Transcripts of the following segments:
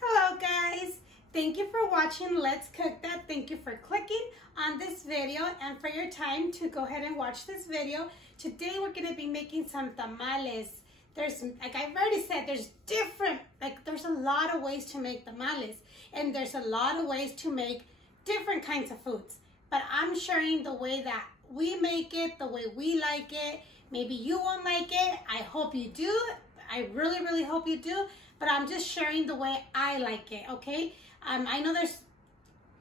Hello guys, thank you for watching Let's Cook That. Thank you for clicking on this video and for your time to go ahead and watch this video. Today we're going to be making some tamales. There's, like I've already said, there's a lot of ways to make tamales, and there's a lot of ways to make different kinds of foods. But I'm sharing the way that we make it, the way we like it. Maybe you won't like it. I hope you do. I really, really hope you do. But I'm just sharing the way I like it, okay? I know there's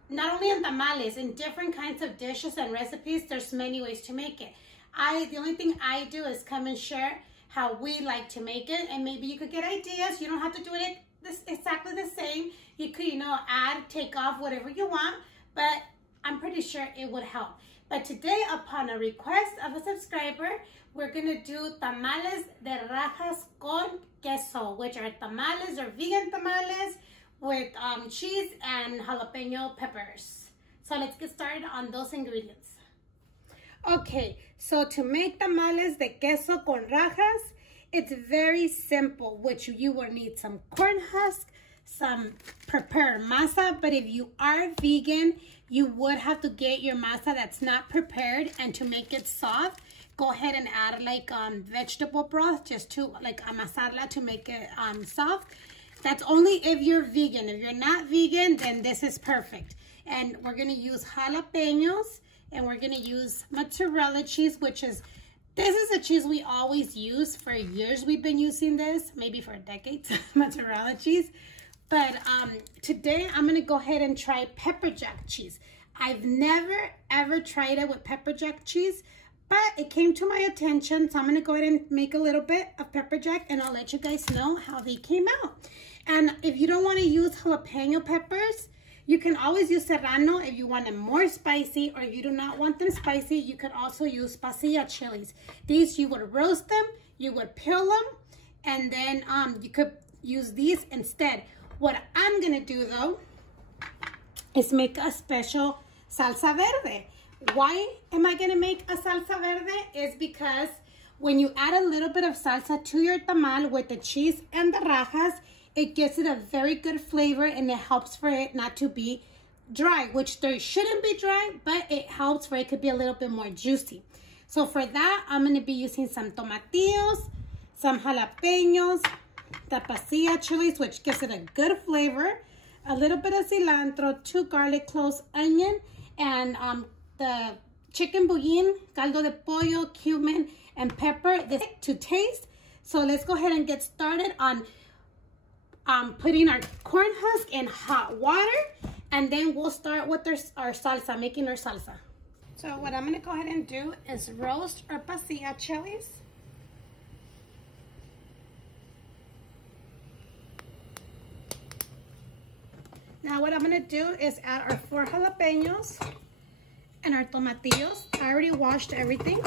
not only in tamales, in different kinds of dishes and recipes, there's many ways to make it. The only thing I do is come and share how we like to make it, and maybe you could get ideas. You don't have to do it exactly the same. You could, add, take off, whatever you want, but I'm pretty sure it would help. But today, upon a request of a subscriber, we're gonna do tamales de rajas con queso, which are tamales or vegan tamales with cheese and jalapeño peppers. So let's get started on those ingredients. Okay, so to make tamales de queso con rajas, it's very simple, which you will need some corn husk, some prepared masa, but if you are vegan, you would have to get your masa that's not prepared, and to make it soft, go ahead and add like vegetable broth just to like amasarla to make it soft. That's only if you're vegan. If you're not vegan, then this is perfect. And we're gonna use jalapeños, and we're gonna use mozzarella cheese, this is a cheese we always use. For years we've been using this, maybe for decades, mozzarella cheese. But today I'm gonna go ahead and try pepper jack cheese. I've never ever tried it with pepper jack cheese, but it came to my attention, so I'm gonna go ahead and make a little bit of pepper jack, and I'll let you guys know how they came out. And if you don't wanna use jalapeno peppers, you can always use serrano if you want them more spicy, or if you do not want them spicy, you could also use pasilla chilies. These, you would roast them, you would peel them, and then you could use these instead. What I'm gonna do though is make a special salsa verde. Why am I gonna make a salsa verde? Is because when you add a little bit of salsa to your tamal with the cheese and the rajas, it gives it a very good flavor, and it helps for it not to be dry, which they shouldn't be dry, but it helps for it could be a little bit more juicy. So for that, I'm gonna be using some tomatillos, some jalapeños, the pasilla chilies, which gives it a good flavor, a little bit of cilantro, 2 garlic cloves, onion, and the chicken bouillon, caldo de pollo, cumin, and pepper to taste. So let's go ahead and get started on putting our corn husk in hot water, and then we'll start with our salsa, making our salsa. So what I'm gonna go ahead and do is roast our pasilla chilies. Now what I'm gonna do is add our 4 jalapeños and our tomatillos. I already washed everything.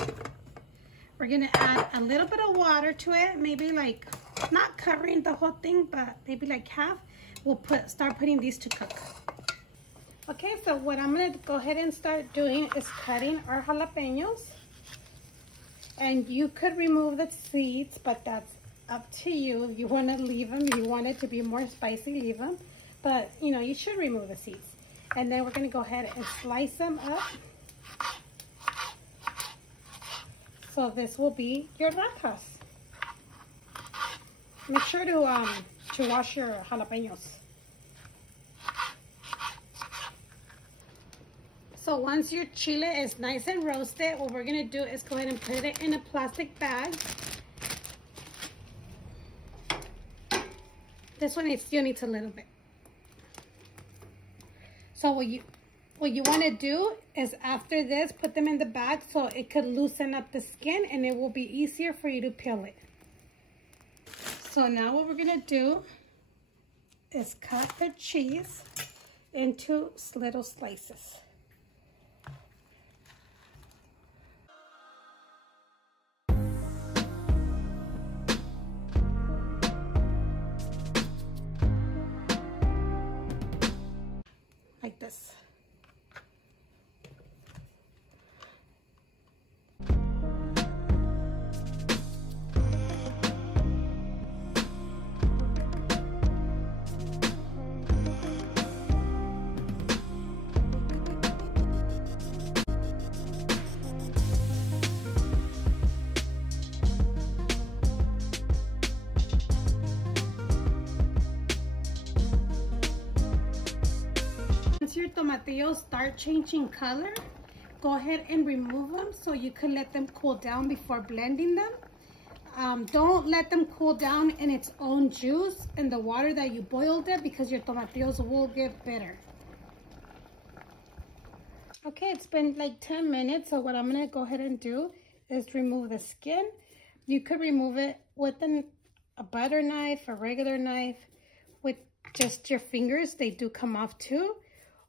We're gonna add a little bit of water to it, maybe like, not covering the whole thing, but maybe like half. We'll start putting these to cook. Okay, so what I'm gonna go ahead and start doing is cutting our jalapeños. And you could remove the seeds, but that's up to you. If you wanna leave them, if you want it to be more spicy, leave them. But you should remove the seeds. And then we're gonna go ahead and slice them up. So this will be your rajas. Make sure to wash your jalapeños. So once your chile is nice and roasted, what we're gonna do is go ahead and put it in a plastic bag. This one still needs a little bit. So what you want to do is, after this, put them in the bag so it could loosen up the skin, and it will be easier for you to peel it. So now what we're gonna do is cut the cheese into little slices. Like this. tomatillos start changing color, go ahead and remove them so you can let them cool down before blending them. Don't let them cool down in its own juice in the water that you boiled it, because your tomatillos will get bitter. Okay, it's been like 10 minutes, so what I'm gonna go ahead and do is remove the skin. You could remove it with a butter knife, a regular knife, with just your fingers. They do come off too.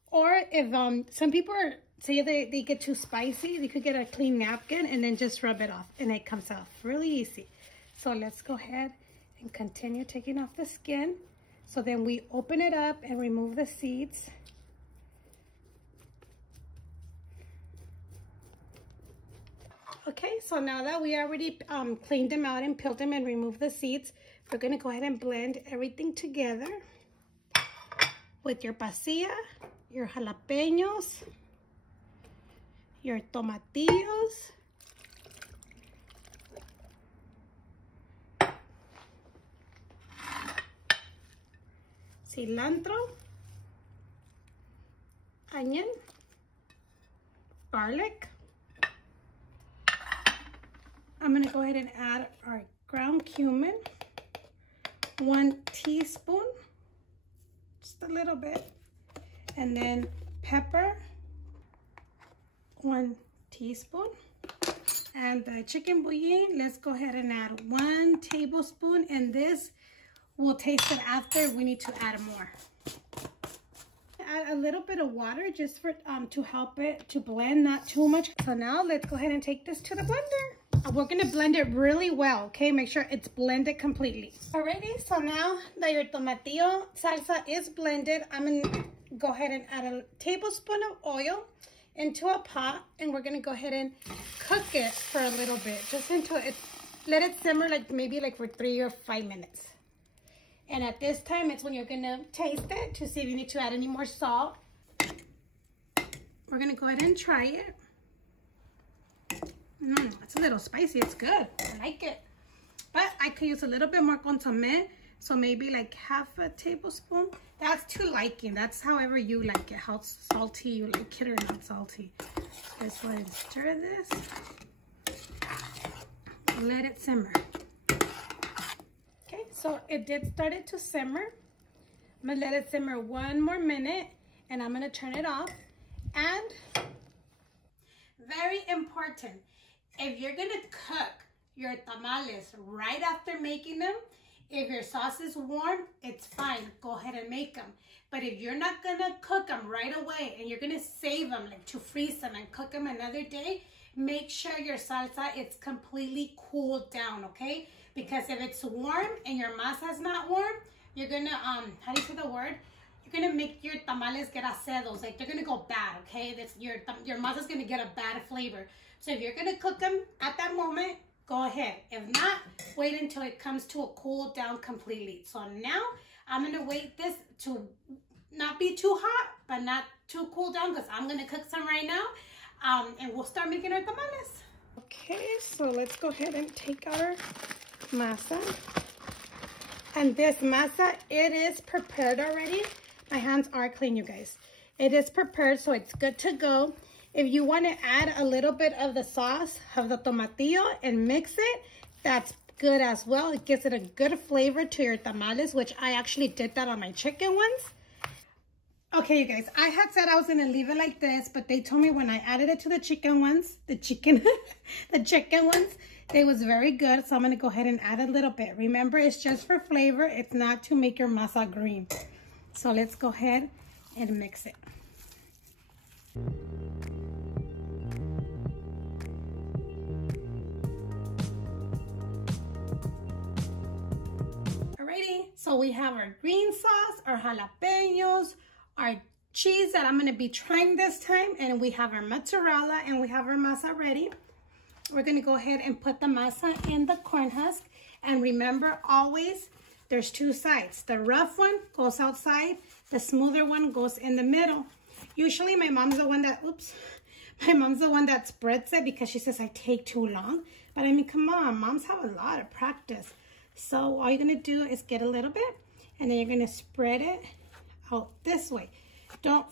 Or if some people say they get too spicy, you could get a clean napkin and then just rub it off and it comes off really easy. So let's go ahead and continue taking off the skin. So then we open it up and remove the seeds. Okay, so now that we already cleaned them out and peeled them and removed the seeds, we're gonna go ahead and blend everything together with your pasilla, your jalapeños, your tomatillos, cilantro, onion, garlic. I'm gonna go ahead and add our ground cumin, 1 teaspoon, just a little bit, and then pepper, 1 teaspoon, and the chicken bouillon, let's go ahead and add 1 tablespoon, and this we'll taste it after. We need to add more. Add a little bit of water just for to help it to blend, not too much. So now let's go ahead and take this to the blender. We're gonna blend it really well, okay? Make sure it's blended completely. Alrighty, so now that your tomatillo salsa is blended, I'm gonna go ahead and add a tablespoon of oil into a pot, and we're gonna go ahead and cook it for a little bit, just until it, let it simmer maybe for 3 or 5 minutes. And at this time, it's when you're gonna taste it to see if you need to add any more salt. We're gonna go ahead and try it. It's a little spicy. It's good. I like it. But I could use a little bit more consomme. So maybe like half a tablespoon. That's to liking. That's however you like it. How salty you like it or not salty. Let's go ahead and stir this. Let it simmer. Okay, so it did start to simmer. I'm going to let it simmer 1 more minute. And I'm going to turn it off. And very important. If you're gonna cook your tamales right after making them, if your sauce is warm, it's fine. Go ahead and make them. But if you're not gonna cook them right away and you're gonna save them, to freeze them and cook them another day, make sure your salsa is completely cooled down, okay? Because if it's warm and your masa is not warm, you're gonna, how do you say the word? You're gonna make your tamales get acedos, they're gonna go bad, okay? Your masa is gonna get a bad flavor. So if you're gonna cook them at that moment, go ahead. If not, wait until it comes to a cool down completely. So now I'm gonna wait this to not be too hot, but not too cool down, because I'm gonna cook some right now, and we'll start making our tamales. Okay, so let's go ahead and take our masa. And this masa, it is prepared already. My hands are clean, you guys. It is prepared, so it's good to go. If you want to add a little bit of the sauce of the tomatillo and mix it, that's good as well. It gives it a good flavor to your tamales, which I actually did that on my chicken ones. Okay, you guys, I had said I was going to leave it like this, but they told me when I added it to the chicken ones, the chicken ones, they was very good. So I'm going to go ahead and add a little bit. Remember, it's just for flavor. It's not to make your masa green. So let's go ahead and mix it. Alrighty, so we have our green sauce, our jalapeños, our cheese that I'm going to be trying this time, and we have our mozzarella, and we have our masa ready. We're going to go ahead and put the masa in the corn husk, and remember always there's 2 sides. The rough one goes outside, the smoother one goes in the middle. Usually my mom's the one that, my mom's the one that spreads it because she says I take too long. But I mean, come on, moms have a lot of practice. So all you're gonna do is get a little bit, and then you're gonna spread it out this way.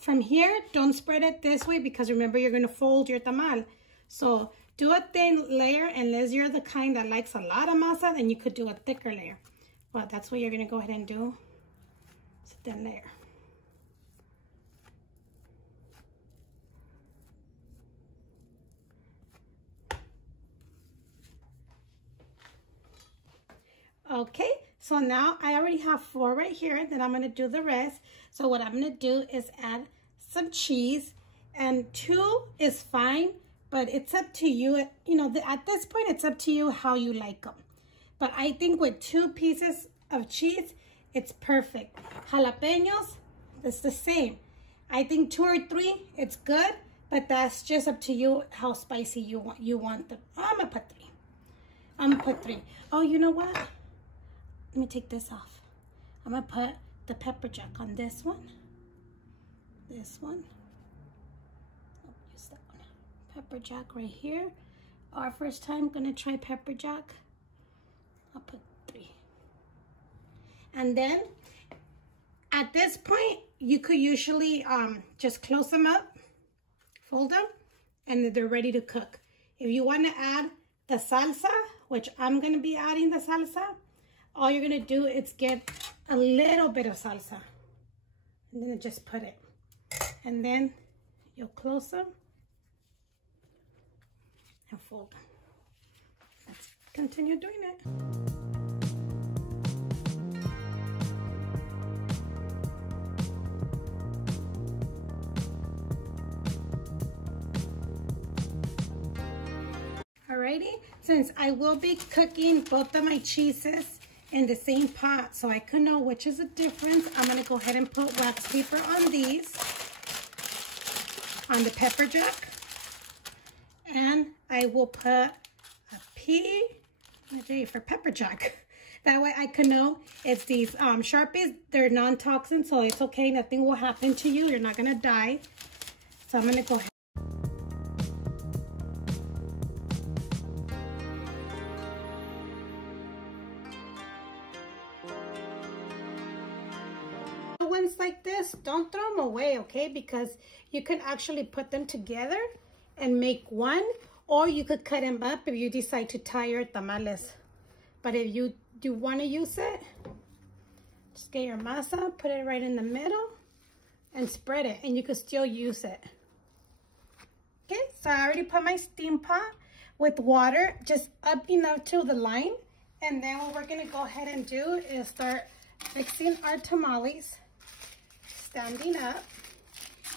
From here, don't spread it this way because remember you're gonna fold your tamal. So do a thin layer unless you're the kind that likes a lot of masa, then you could do a thicker layer. But that's what you're gonna go ahead and do. It's a thin layer. Okay, so now I already have 4 right here, then I'm gonna do the rest. So what I'm gonna do is add some cheese, and 2 is fine, but it's up to you. You know, at this point, it's up to you how you like them. But I think with 2 pieces of cheese, it's perfect. Jalapeños, it's the same. I think 2 or 3, it's good, but that's just up to you how spicy you want them. I'm gonna put 3. I'm gonna put 3. Oh, you know what? Let me take this off. I'm gonna put the pepper jack on this one. This one. Oh, use that one. Pepper jack right here. Our first time gonna try pepper jack. I'll put 3. And then at this point, you could usually just close them up, fold them, and they're ready to cook. If you want to add the salsa, which I'm gonna be adding the salsa, all you're gonna do is get a little bit of salsa and then just put it. And then you'll close them and fold them. Let's continue doing it. Alrighty, since I will be cooking both of my cheeses in the same pot, so I could know which is the difference, I'm gonna go ahead and put wax paper on these, on the pepper jack, and I will put a P for pepper jack. That way I can know it's these Sharpies. They're non-toxin, so it's okay. Nothing will happen to you. You're not gonna die. So I'm gonna go ahead. Ones like this, don't throw them away, okay? Because you can actually put them together and make one, or you could cut them up if you decide to tie your tamales. But if you do want to use it, just get your masa, put it right in the middle, and spread it, and you could still use it. Okay, so I already put my steam pot with water just up enough to the line, and then what we're gonna go ahead and do is start fixing our tamales, standing up.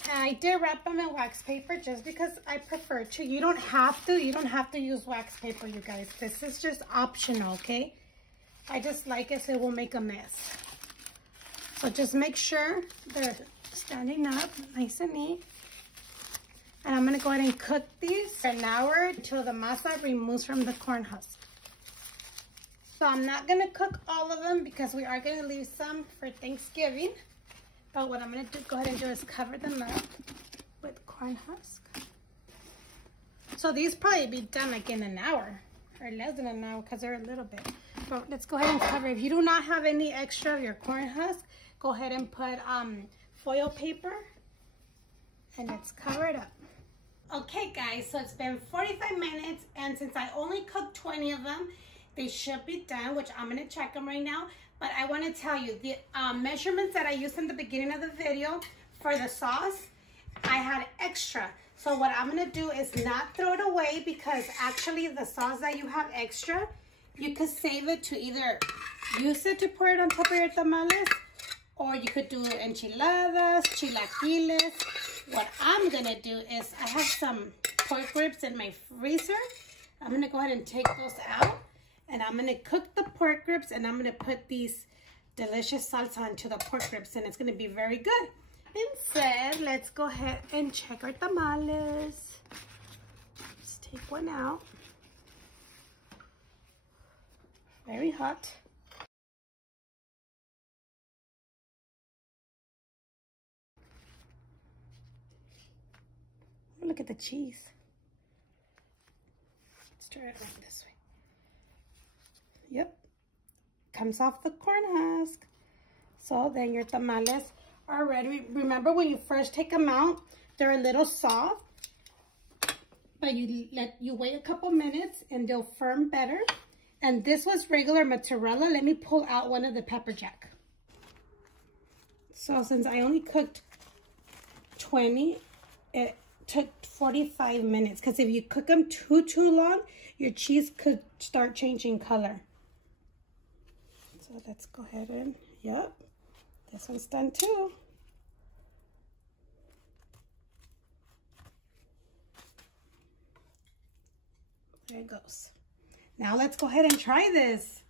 And I did wrap them in wax paper just because I prefer to. You don't have to use wax paper, you guys. This is just optional, okay? I just like it so it will make a mess. So just make sure they're standing up nice and neat. And I'm gonna go ahead and cook these for an hour until the masa removes from the corn husk. So I'm not gonna cook all of them because we are gonna leave some for Thanksgiving. But what I'm gonna go ahead and do is cover them up with corn husk. So these probably be done like in an hour or less than an hour because they're a little bit. But let's go ahead and cover. If you do not have any extra of your corn husk, go ahead and put foil paper and let's cover it up. Okay guys, so it's been 45 minutes and since I only cooked 20 of them, they should be done, which I'm gonna check them right now. But I want to tell you, the measurements that I used in the beginning of the video for the sauce, I had extra. So what I'm going to do is not throw it away because actually the sauce that you have extra, you could save it to either use it to pour it on top of your tamales, or you could do enchiladas, chilaquiles. What I'm going to do is I have some pork ribs in my freezer. I'm going to go ahead and take those out. And I'm gonna cook the pork ribs and I'm gonna put these delicious salsa into the pork ribs and it's gonna be very good. Instead, let's go ahead and check our tamales. Let's take one out. Very hot. Look at the cheese. Let's try it around this way. Yep, comes off the corn husk. So then your tamales already. Remember when you first take them out, they're a little soft, but you wait a couple minutes and they'll firm better. And this was regular mozzarella. Let me pull out one of the pepper jack. So since I only cooked 20, it took 45 minutes, because if you cook them too long, your cheese could start changing color. So let's go ahead and, yep, this one's done too. There it goes. Now let's go ahead and try this.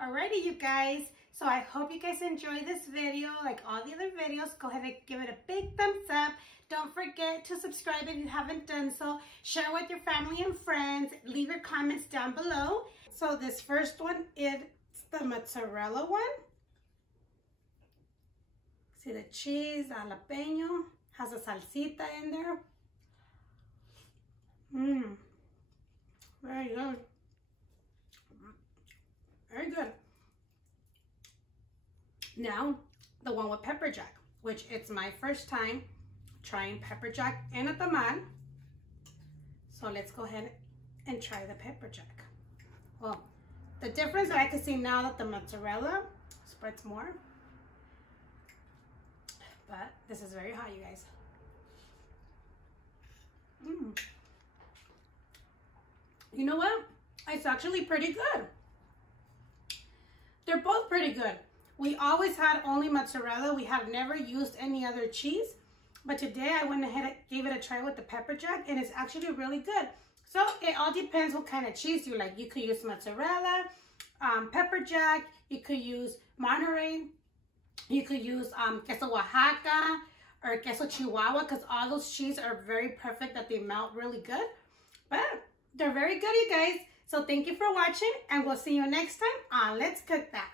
Alrighty, you guys. So I hope you guys enjoyed this video. Like all the other videos, go ahead and give it a big thumbs up. Don't forget to subscribe if you haven't done so. Share with your family and friends. Leave your comments down below. So this first one is the mozzarella one. See the cheese, jalapeño, has a salsita in there. Very good. Very good. Now, the one with pepper jack, which it's my first time trying pepper jack in a tamal. So let's go ahead and try the pepper jack. Well, the difference that I can see now that the mozzarella spreads more. But this is very hot, you guys. You know what? It's actually pretty good. They're both pretty good. We always had only mozzarella. We have never used any other cheese. But today I went ahead and gave it a try with the pepper jack, and it's actually really good. So it all depends what kind of cheese you like. You could use mozzarella, pepper jack. You could use Monterey. You could use queso Oaxaca or queso Chihuahua, because all those cheese are very perfect, that they melt really good. But they're very good, you guys. So thank you for watching, and we'll see you next time on Let's Cook That.